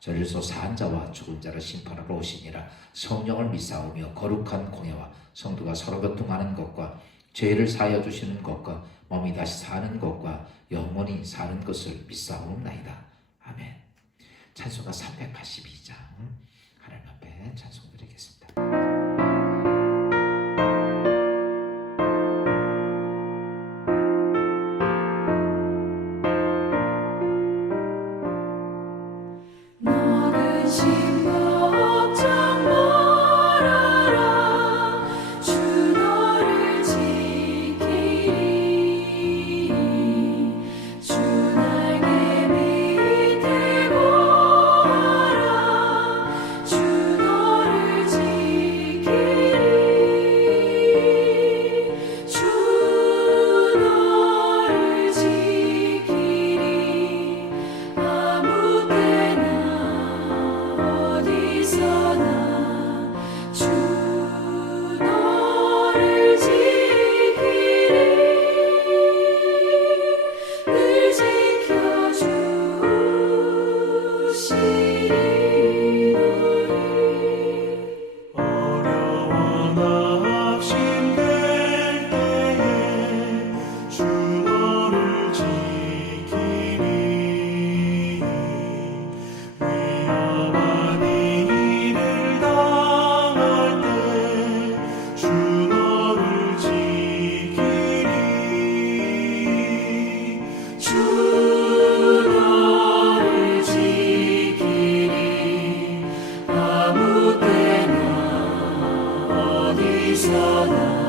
저리서 사한 자와 죽은 자를 심판하러 오시니라 성령을 믿사오며 거룩한 공예와 성도가 서로 교통하는 것과 죄를 사하여 주시는 것과 몸이 다시 사는 것과 영원히 사는 것을 믿사옵나이다. 아멘. 찬송가 382장 하나님 앞에 찬송 드리겠습니다. 어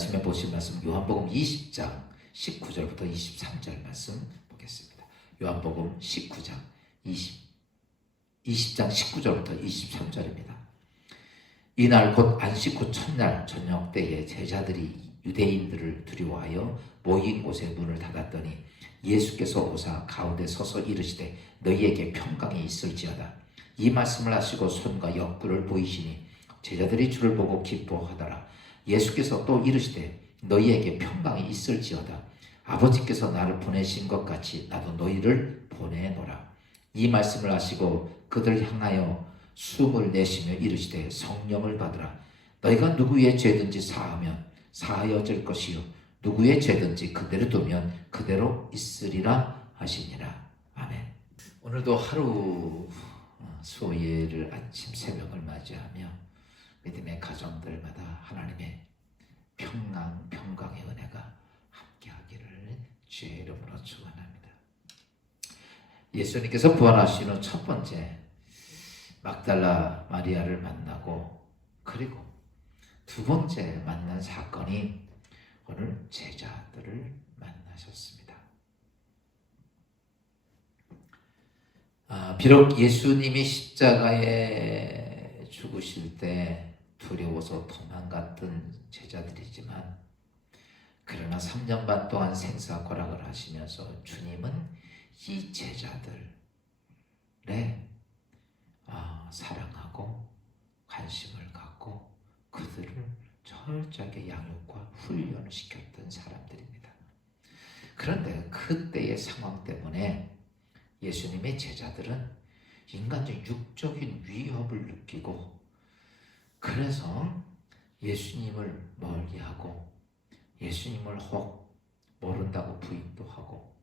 아침에 보신 말씀 요한복음 20장 19절부터 23절 말씀 보겠습니다. 요한복음 19장 20 20장 19절부터 23절입니다. 이날 곧 안식 후 첫날 저녁 때에 제자들이 유대인들을 두려워하여 모인 곳에 문을 닫았더니 예수께서 오사 가운데 서서 이르시되 너희에게 평강이 있을지어다 이 말씀을 하시고 손과 옆구를 보이시니 제자들이 주를 보고 기뻐하더라 예수께서 또 이르시되 너희에게 평강이 있을지어다. 아버지께서 나를 보내신 것 같이 나도 너희를 보내노라. 이 말씀을 하시고 그들 향하여 숨을 내쉬며 이르시되 성령을 받으라. 너희가 누구의 죄든지 사하면 사하여질 것이요. 누구의 죄든지 그대로 두면 그대로 있으리라 하시니라. 아멘. 오늘도 하루 어, 수요일을 아침 새벽을 맞이하며 믿음의 가정들마다 하나님의 평강 평강의 은혜가 함께하기를 주의 이름으로 축원합니다 예수님께서 부활하신 후 첫 번째 막달라 마리아를 만나고 그리고 두 번째 만난 사건이 오늘 제자들을 만나셨습니다. 아, 비록 예수님이 십자가에 죽으실 때 두려워서 도망갔던 제자들이지만 그러나 3년 반 동안 생사고락을 하시면서 주님은 이 제자들의 아, 사랑하고 관심을 갖고 그들을 철저하게 양육과 훈련을 시켰던 사람들입니다. 그런데 그때의 상황 때문에 예수님의 제자들은 인간적 육적인 위협을 느끼고 그래서 예수님을 멀리 하고 예수님을 혹 모른다고 부인도 하고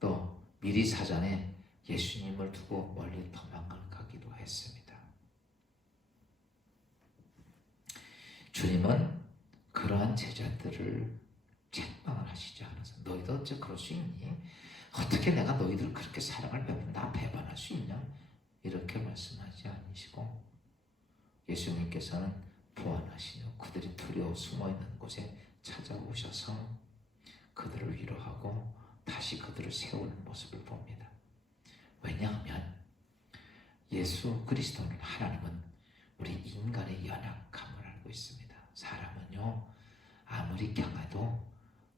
또 미리 사전에 예수님을 두고 멀리 도망을 가기도 했습니다. 주님은 그러한 제자들을 책망을 하시지 않아서 너희도 어째 그럴 수 있니? 어떻게 내가 너희들 그렇게 사랑을 베푼 나 배반할 수 있냐? 이렇게 말씀하지 않으시고 예수님께서는 후 그들이 두려워 숨어 있는 곳에 찾아오셔서 그들을 위로하고 다시 그들을 세우는 모습을 봅니다. 왜냐하면 예수 그리스도는 하나님은 우리 인간의 연약함을 알고 있습니다. 사람은요 아무리 강해도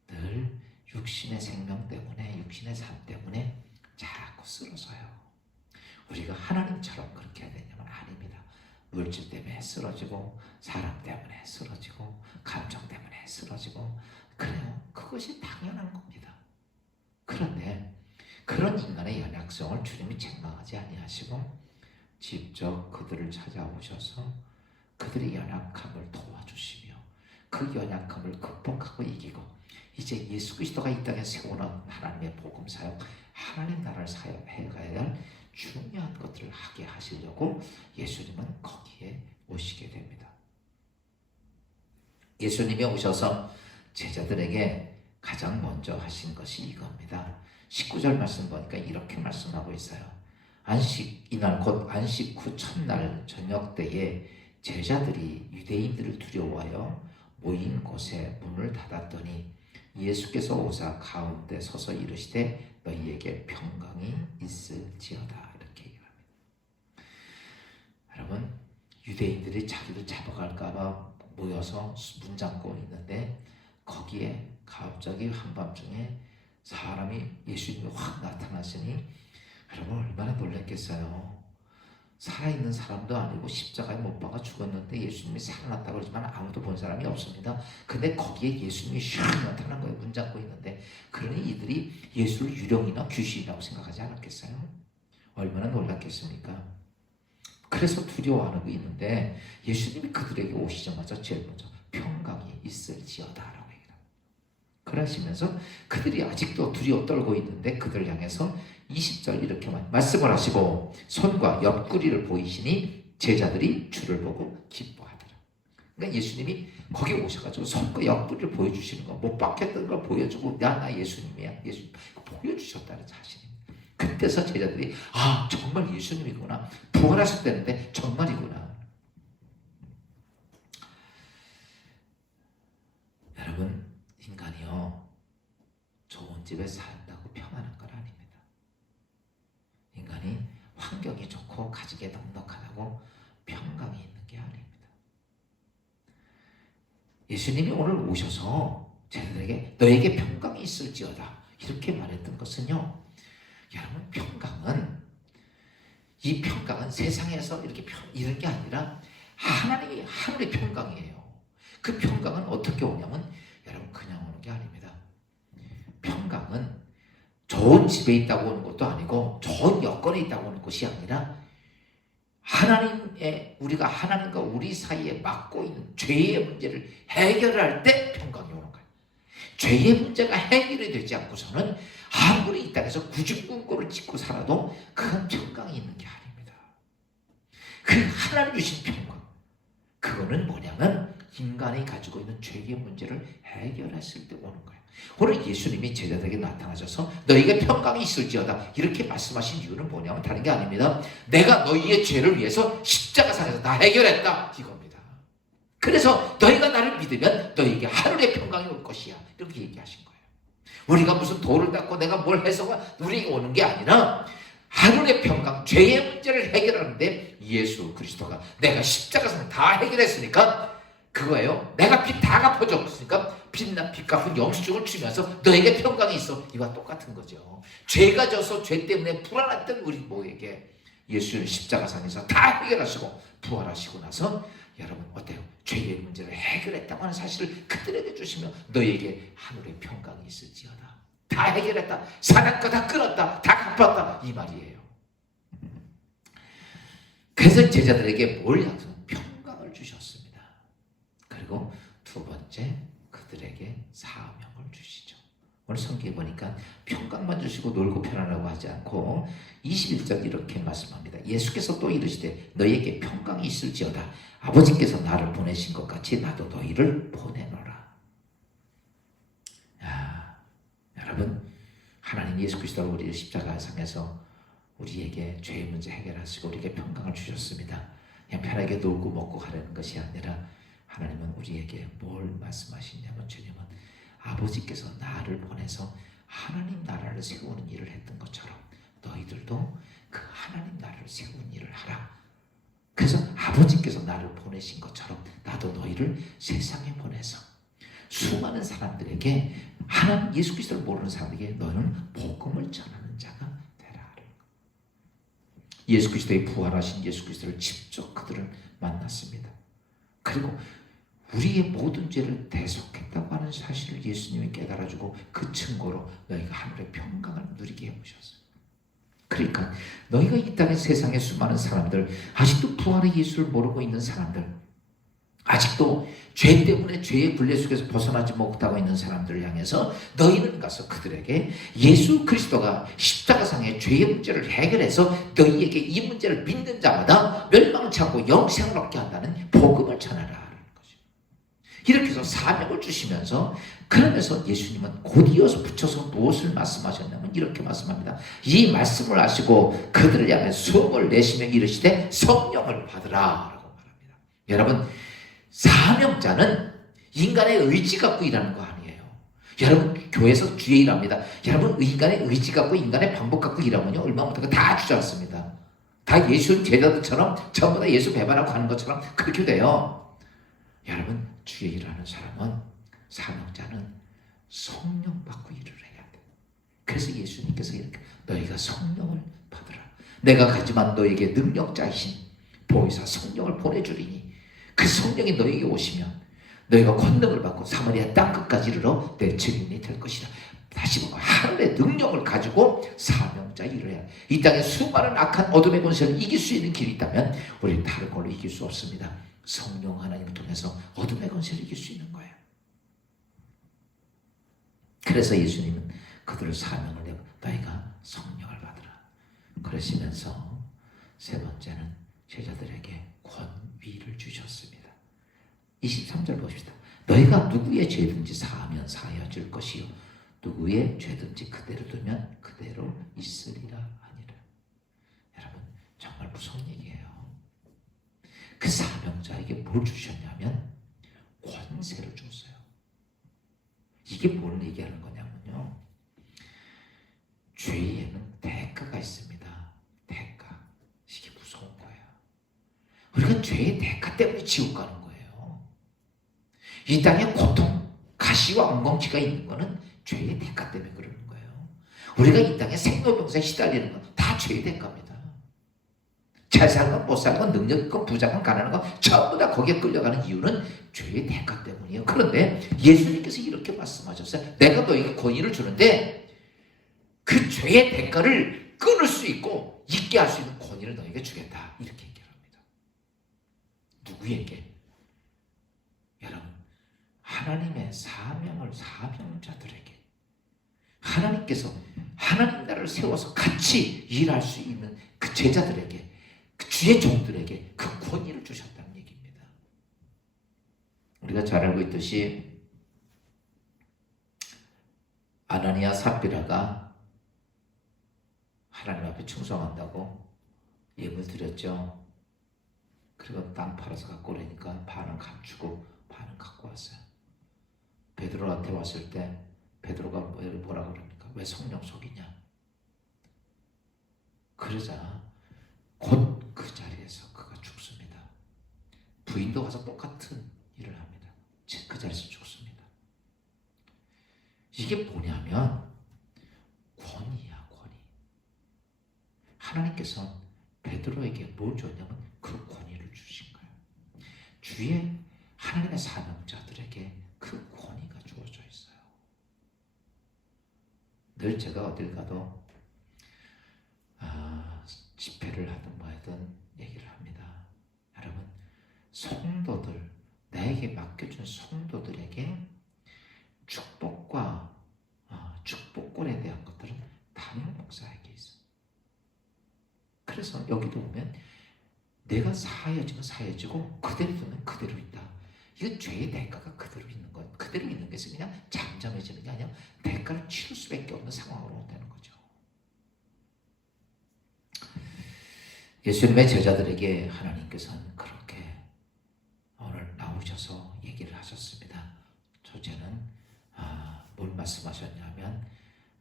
늘 육신의 생명 때문에 육신의 삶 때문에 자꾸 쓰러져요. 우리가 하나님처럼 그렇게 해야 되냐면 아닙니다. 물질 때문에 쓰러지고 사람 때문에 쓰러지고 감정 때문에 쓰러지고 그래요. 그것이 당연한 겁니다. 그런데 그런 인간의 연약성을 주님이 책망하지 아니하시고 직접 그들을 찾아오셔서 그들의 연약함을 도와주시며 그 연약함을 극복하고 이기고 이제 예수 그리스도가 이 땅에 세우는 하나님의 복음 사역, 하나님 나라를 사역해 가야 할 중요한 것들을 하게 하시려고 예수님은 거기에 오시게 됩니다. 예수님이 오셔서 제자들에게 가장 먼저 하신 것이 이겁니다. 19절 말씀 보니까 이렇게 말씀하고 있어요. 안식 이날 곧 안식 후 첫날 저녁 때에 제자들이 유대인들을 두려워하여 모인 곳에 문을 닫았더니 예수께서 오사 가운데 서서 이르시되 너희에게 평강이 있을지어다 이렇게 얘기합니다. 여러분 유대인들이 자기를 잡아갈까봐 모여서 문 잠고 있는데 거기에 갑자기 한밤중에 사람이 예수님이 확 나타나시니 여러분 얼마나 놀랐겠어요. 살아있는 사람도 아니고 십자가에 못 박아 죽었는데 예수님이 살아났다고 그러지만 아무도 본 사람이 없습니다. 근데 거기에 예수님이 슉 나타난 거예요. 문 잡고 있는데 그러니 이들이 예수를 유령이나 귀신이라고 생각하지 않았겠어요? 얼마나 놀랐겠습니까? 그래서 두려워하는 게 있는데 예수님이 그들에게 오시자마자 제일 먼저 평강이 있을지어다라고 얘기합니다. 그러시면서 그들이 아직도 두려워 떨고 있는데 그들을 향해서 20절 이렇게 말씀을 하시고 손과 옆구리를 보이시니 제자들이 주를 보고 기뻐하더라. 그러니까 예수님이 거기 오셔가지고 손과 옆구리를 보여주시는 거, 못 박혔던 걸 보여주고 야, 나 예수님이야. 예수 보여주셨다는 사실입니다. 그때서 제자들이 아 정말 예수님이구나. 부활하셨다는데 정말이구나. 여러분 인간이요 좋은 집에 산다고 평안한 건 아닙니다. 인간이 좋고 가지게 넉넉하다고 평강이 있는 게 아닙니다. 예수님이 오늘 오셔서 쟤들에게 너에게 평강이 있을지어다 이렇게 말했던 것은요. 여러분 평강은 이 평강은 세상에서 이렇게 평, 이런 게 아니라 하나님이 하늘의 평강이에요. 그 평강은 어떻게 오냐면 여러분 그냥 오는 게 아닙니다. 평강은 좋은 집에 있다고 오는 것도 아니고 좋은 여건에 있다고 오는 것이 아니라 하나님의 우리가 하나님과 우리 사이에 맡고 있는 죄의 문제를 해결할 때 평강이 오는 거예요. 죄의 문제가 해결이 되지 않고서는 아무리 이 땅에서 구중궁고를 짓고 살아도 그건 평강이 있는 게 아닙니다. 그 하나님 주신 평강 그거는 뭐냐면 인간이 가지고 있는 죄의 문제를 해결했을 때 오는 거예요. 오늘 예수님이 제자들에게 나타나셔서 너희에게 평강이 있을지어다 이렇게 말씀하신 이유는 뭐냐면 다른 게 아닙니다. 내가 너희의 죄를 위해서 십자가상에서 다 해결했다 이겁니다. 그래서 너희가 나를 믿으면 너희에게 하늘의 평강이 올 것이야 이렇게 얘기하신 거예요. 우리가 무슨 돌을 닦고 내가 뭘 해서가 우리에게 오는 게 아니라 하늘의 평강, 죄의 문제를 해결하는데 예수 그리스도가 내가 십자가상에 다 해결했으니까 그거예요. 내가 빚다 갚아줬으니까 빚나 빚 갚은 영수증을 주면서 너에게 평강이 있어. 이와 똑같은 거죠. 죄가 져서 죄 때문에 불안했던 우리 모에게 예수는 십자가상에서 다 해결하시고 부활하시고 나서 여러분 어때요? 죄의 문제를 해결했다고 하는 사실을 그들에게 주시며 너에게 하늘의 평강이 있을지어다. 다 해결했다. 사랑과 다 끊었다. 다 갚았다. 이 말이에요. 그래서 제자들에게 뭘 약속? 평강을 주셨습니다. 그리고 두 번째 그들에게 사명을 주시죠. 오늘 성경에 보니까 평강만 주시고 놀고 편안하고 하지 않고 21절 이렇게 말씀합니다. 예수께서 또 이르시되 너희에게 평강이 있을지어다. 아버지께서 나를 보내신 것 같이 나도 너희를 보내노라. 야, 여러분 하나님 예수 그리스도로 우리 십자가상에서 우리에게 죄의 문제 해결하시고 우리에게 평강을 주셨습니다. 그냥 편하게 놀고 먹고 가려는 것이 아니라 하나님은 우리에게 뭘 말씀하시냐면 주님은 아버지께서 나를 보내서 하나님 나라를 세우는 일을 했던 것처럼 너희들도 그 하나님 나라를 세우는 일을 하라. 그래서 아버지께서 나를 보내신 것처럼 나도 너희를 세상에 보내서 수많은 사람들에게 하나님 예수 그리스도를 모르는 사람에게 너는 복음을 전하는 자가 되라. 예수 그리스도의 부활하신 예수 그리스도를 직접 그들은 만났습니다. 그리고 우리의 모든 죄를 대속했다고 하는 사실을 예수님이 깨달아주고 그 증거로 너희가 하늘의 평강을 누리게 해보셨어요. 그러니까 너희가 이 땅의 세상의 수많은 사람들 아직도 부활의 예수를 모르고 있는 사람들 아직도 죄 때문에 죄의 굴레 속에서 벗어나지 못하고 있는 사람들을 향해서 너희는 가서 그들에게 예수 그리스도가 십자가상의 죄의 문제를 해결해서 너희에게 이 문제를 믿는 자마다 멸망치 않고 영생을 얻게 한다는 복음을 전하라. 이렇게 해서 사명을 주시면서 그러면서 예수님은 곧 이어서 붙여서 무엇을 말씀하셨냐면 이렇게 말씀합니다. 이 말씀을 하시고 그들을 향해 수업을 내시며 이르시되 성령을 받으라 라고 말합니다. 여러분 사명자는 인간의 의지 갖고 일하는 거 아니에요. 여러분 교회에서 주의 일합니다. 여러분 인간의 의지 갖고 인간의 방법 갖고 일하면요 얼마 못하고 다 주지 않습니다. 다 예수 제자들처럼 전부 다 예수 배반하고 가는 것처럼 그렇게 돼요. 여러분 주의 일하는 사람은 사명자는 성령 받고 일을 해야 돼. 그래서 예수님께서 이렇게 너희가 성령을 받으라. 내가 가지만 너에게 능력자이신 보혜사 성령을 보내주리니 그 성령이 너에게 오시면 너희가 권능을 받고 사마리아 땅 끝까지 이르러 내 증인이 될 것이라. 다시 말해 하늘의 능력을 가지고 사명자 돼. 이 땅에 수많은 악한 어둠의 권세를 이길 수 있는 길이 있다면 우리는 다른 걸로 이길 수 없습니다. 성령 하나님을 통해서 어둠의 권세를 이길 수 있는 거예요. 그래서 예수님은 그들을 사명을 내고 너희가 성령을 받으라. 그러시면서 세 번째는 제자들에게 권위를 주셨습니다. 23절 보십시다. 너희가 누구의 죄든지 사하면 사하여 것이요 누구의 죄든지 그대로 두면 그대로 있으리라 하니라. 여러분 정말 무서운 얘기예요. 그 사 명자에게 뭘 주셨냐면 권세를 줬어요. 이게 뭘 얘기하는 거냐면요. 죄에는 대가가 있습니다. 대가. 이게 무서운 거예요. 우리가 죄의 대가 때문에 지옥 가는 거예요. 이 땅에 고통, 가시와 엉겅지가 있는 거는 죄의 대가 때문에 그러는 거예요. 우리가 이 땅에 생로병사에 시달리는 건 다 죄의 대가입니다. 잘 사는 건못 사는 건 능력 있건 부자건 가난한 건 전부 다 거기에 끌려가는 이유는 죄의 대가 때문이에요. 그런데 예수님께서 이렇게 말씀하셨어요. 내가 너에게 권위를 주는데 그 죄의 대가를 끊을 수 있고 잊게 할 수 있는 권위를 너에게 주겠다. 이렇게 얘기를 합니다. 누구에게? 여러분, 하나님의 사명을 사명자들에게 하나님께서 하나님 나라를 세워서 같이 일할 수 있는 그 제자들에게 그 주의 종들에게 그 권위를 주셨다는 얘기입니다. 우리가 잘 알고 있듯이 아나니아 삽비라가 하나님 앞에 충성한다고 예물 드렸죠. 그리고 땅 팔아서 갖고 오려니까 반은 감추고 반은 갖고 왔어요. 베드로한테 왔을 때 베드로가 뭐- 뭐라 그럽니까? 왜 성령 속이냐? 그러자 곧 그 자리에서 그가 죽습니다. 부인도 가서 똑같은 일을 합니다. 즉, 그 자리에서 죽습니다. 이게 뭐냐면 권위야 권위. 하나님께서 베드로에게 뭘 줬냐면 그 권위를 주신 거예요. 주의 하나님의 사명자들에게 그 권위가 주어져 있어요. 늘 제가 어딜 가도 아, 집회를 하든 뭐 하든 얘기를 합니다. 여러분 성도들 나에게 맡겨준 성도들에게 축복과 아, 축복권에 대한 것들은 담임 목사에게 있어. 그래서 여기도 보면 내가 사해지면 사해지고 그대로 두면 그대로 있다. 이건 죄의 대가가 그대로 있는 것, 그대로 있는 것이 그냥 잠잠해지는 게 아니라 대가를 치를 수밖에 없는 상황으로 되는 거죠. 예수님의 제자들에게 하나님께서는 그렇게 오늘 나오셔서 얘기를 하셨습니다. 첫째는 아, 뭘 말씀하셨냐면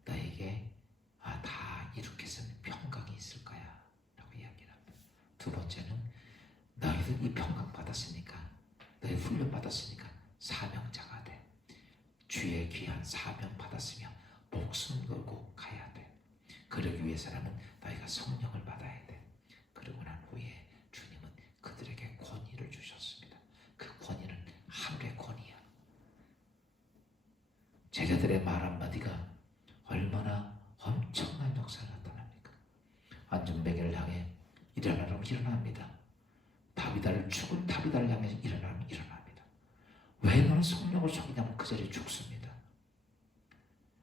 너에게 아, 다 해서 평강이 있을 거야 라고 이야기를 합니다. 두 번째는 너희들 이 평강 받았으니까 너희 훈련 받았으니까 사명자가 돼. 주의 귀한 사명 받았으면 목숨 걸고 가야 돼. 그러기 위해서라면 너희가 성령을 받아야 돼. 그러고 난 후에 주님은 그들에게 권위를 주셨습니다. 그 권위는 하늘의 권위야. 제자들의 말 한마디가 얼마나 엄청난 역사를 나타납니까? 안전베개를 향해 일어나라면 일어납니다. 다비다를 죽은 다비다를 향해 일어나면 일어납니다. 왜 너는 성령을 속이냐면 그 자리에 죽습니다.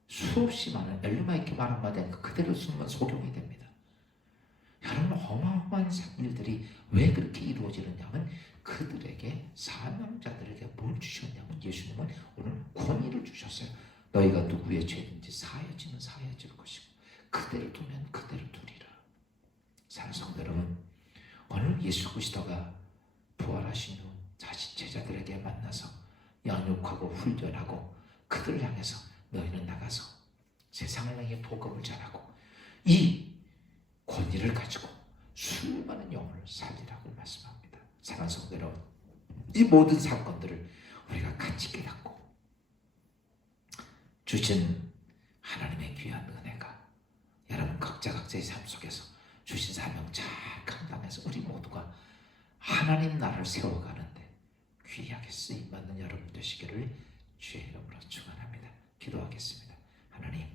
수없이 많은 엘리마이키 말 한마디 그대로 숨으면 소경이 됩니다. 여러분 어마어마한 일들이 왜 그렇게 이루어지느냐면 그들에게 사명자들에게 뭘 주셨냐면 예수님은 오늘 권위를 주셨어요. 너희가 누구의 죄든지 사여지면 사여질 것이고 그대로 두면 그대로 두리라. 사는 성도 여러분 오늘 예수 그리스도가 부활하신 후 자신 제자들에게 만나서 양육하고 훈련하고 그들을 향해서 너희는 나가서 세상을 향해 복음을 전하고 이 권위를 가지고 수많은 영혼을 살리라고 말씀합니다. 사랑하는 성도 여러분, 이 모든 사건들을 우리가 같이 깨닫고 주신 하나님의 귀한 은혜가 여러분 각자 각자의 삶 속에서 주신 사명 잘 감당해서 우리 모두가 하나님 나라를 세워가는데 귀하게 쓰임 받는 여러분 되시기를 주의 이름으로 축원합니다. 기도하겠습니다. 하나님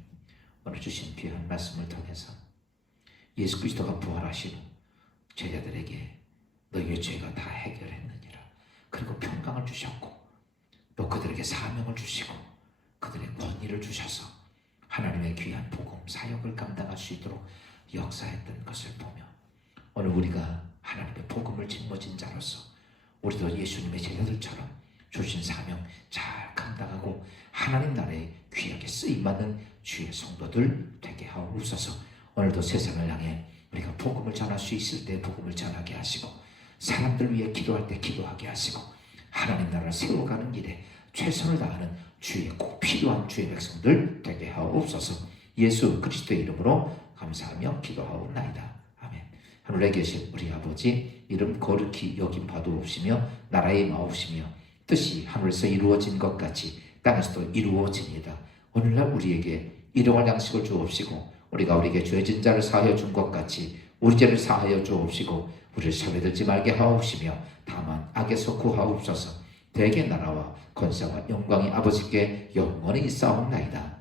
오늘 주신 귀한 말씀을 통해서 예수 그리스도가 부활하신 후 제자들에게 너희의 죄가 다 해결했느니라. 그리고 평강을 주셨고 또 그들에게 사명을 주시고 그들의 권위를 주셔서 하나님의 귀한 복음 사역을 감당할 수 있도록 역사했던 것을 보며 오늘 우리가 하나님의 복음을 짊어진 자로서 우리도 예수님의 제자들처럼 주신 사명 잘 감당하고 하나님 나라에 귀하게 쓰임받는 주의 성도들 되게 하옵소서 오늘도 세상을 향해 우리가 복음을 전할 수 있을 때 복음을 전하게 하시고 사람들 위해 기도할 때 기도하게 하시고 하나님 나라를 세워가는 일에 최선을 다하는 주의 꼭 필요한 주의 백성들 되게 하옵소서. 예수 그리스도의 이름으로 감사하며 기도하옵나이다. 아멘. 하늘에 계신 우리 아버지 이름 거룩히 여김 바도 없으며 나라의 마옵시며 뜻이 하늘에서 이루어진 것 같이 땅에서도 이루어집니다. 오늘날 우리에게 일용할 양식을 주옵시고 우리가 우리에게 죄 진 자를 사하여 준 것 같이 우리 죄를 사하여 주옵시고 우리를 시험에 들지 말게 하옵시며 다만 악에서 구하옵소서 대개 나라와 권세와 영광이 아버지께 영원히 있사옵나이다.